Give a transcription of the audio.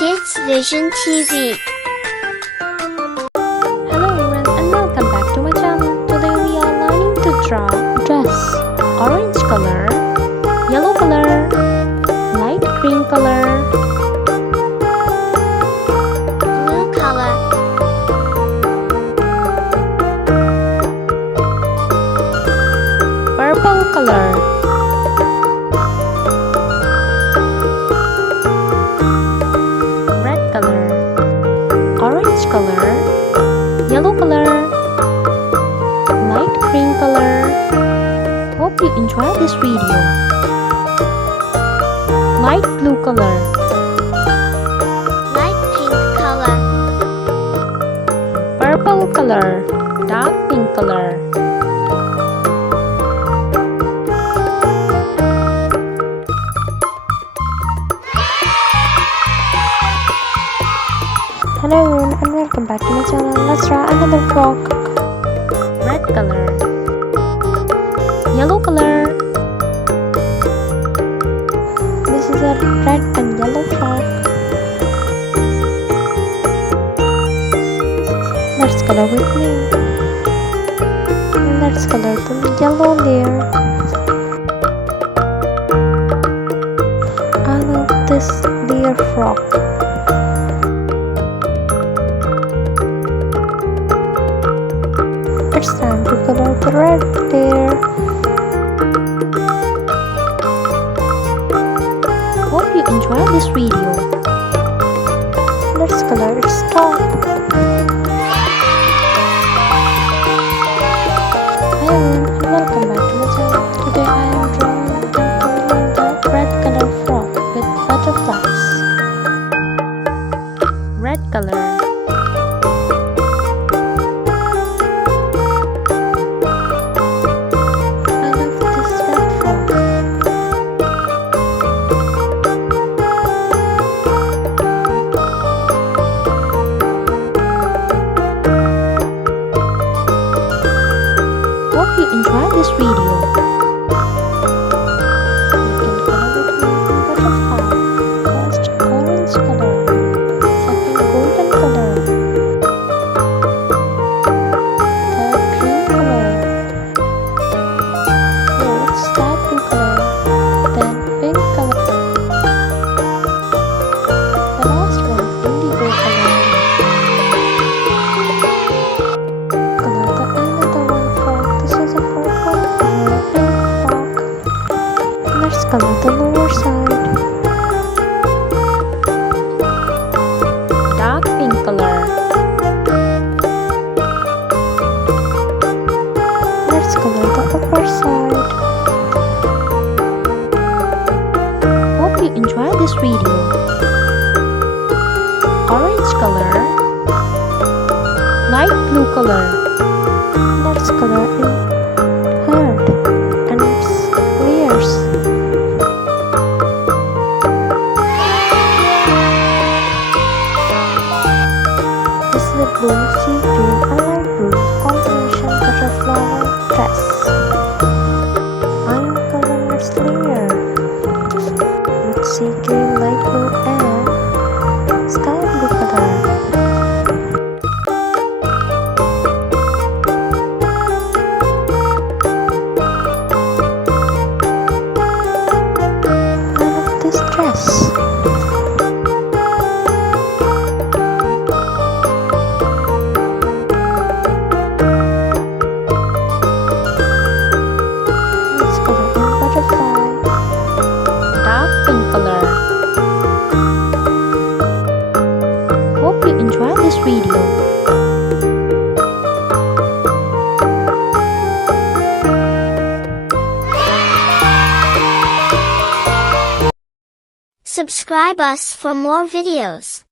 Kids Vision TV. Hello everyone and welcome back to my channel. Today we are learning to draw dress. Orange color, yellow color, light green color, Blue color. purple color, red color, orange color, yellow color, light green color. Hope you enjoy this video. Light blue color, Light pink color. purple color, dark pink color, hello everyone and welcome back to my channel. Let's draw another frog. Red color, yellow color. This is a red and yellow frog. Let's color with me. Let's color the yellow layer. I love this deer frog. It's time to color the red there. Hope you enjoy this video. Let's color its top. Hi everyone, welcome back to my channel. Today I am drawing and coloring the red color frog with butterflies. Red color, hope you enjoy this video. You can color with me butterfly. First orange color, second golden color, third green color, fourth sky blue color, then pink color, the last one indigo color. Let's color the lower side. Dark pink color. Let's color the upper side. Hope you enjoy this video. Orange color. Light blue color. Let's color in heart and its layers. This is a blue, sea green and light blue combination butterfly dress. I am coloring its layer with sea green, light blue and sky blue color. I love this dress. Dark pink color. Hope you enjoy this video. Subscribe us for more videos.